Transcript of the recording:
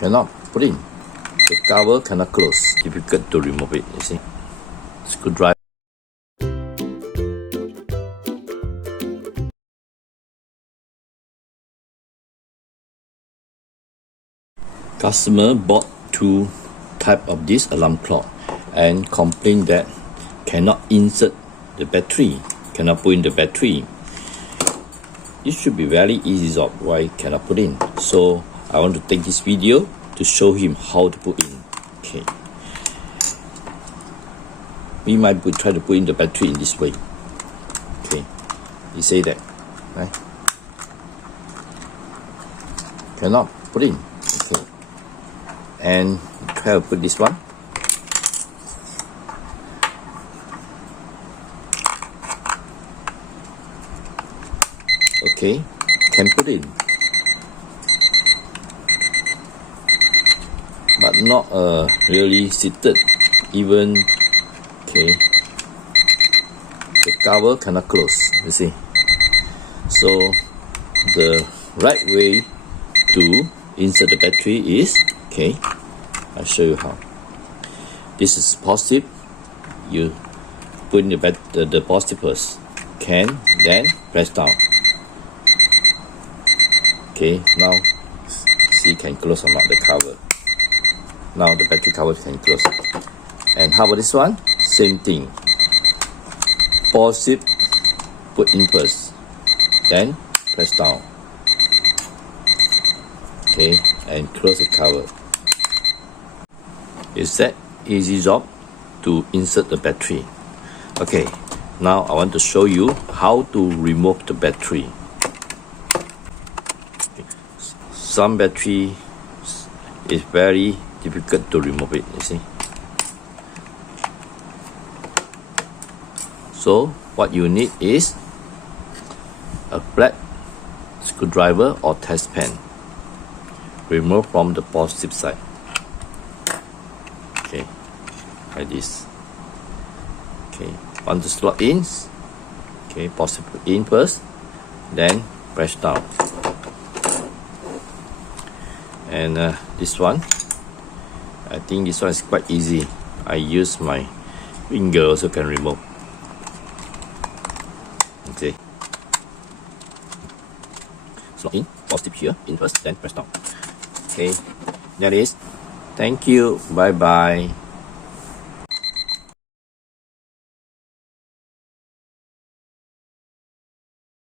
cannot put in. The cover cannot close. Difficult to remove it, you see. Screwdriver. Customer bought 2 type of this alarm clock and complained that cannot insert the battery, cannot put in the battery. It should be very easy job. Why cannot put in? So I want to take this video to show him how to put in. Okay. We might try to put in the battery in this way. Okay. You say that, right? Cannot put in. Okay. And try to put this one. Okay, can put in, but not really seated. Even okay, the cover cannot close. You see, so the right way to insert the battery is okay. I'll show you how. This is positive. You put in the positive first. Can then press down. Okay, now see can close or not the cover. Now the battery cover can close. And how about this one? Same thing. Positive, put in first, then press down. Okay, and close the cover. Is that easy job to insert the battery? Okay, now I want to show you how to remove the battery. Some battery is very difficult to remove it, you see. So what you need is a flat screwdriver or test pen. Remove from the positive side. Okay, like this. Okay, want to slot in. Okay, positive in first, then press down. And this one, I think this one is quite easy. I use my finger also can remove. Okay. Slot in, positive here, in first, then press down. Okay, that is. Thank you. Bye bye.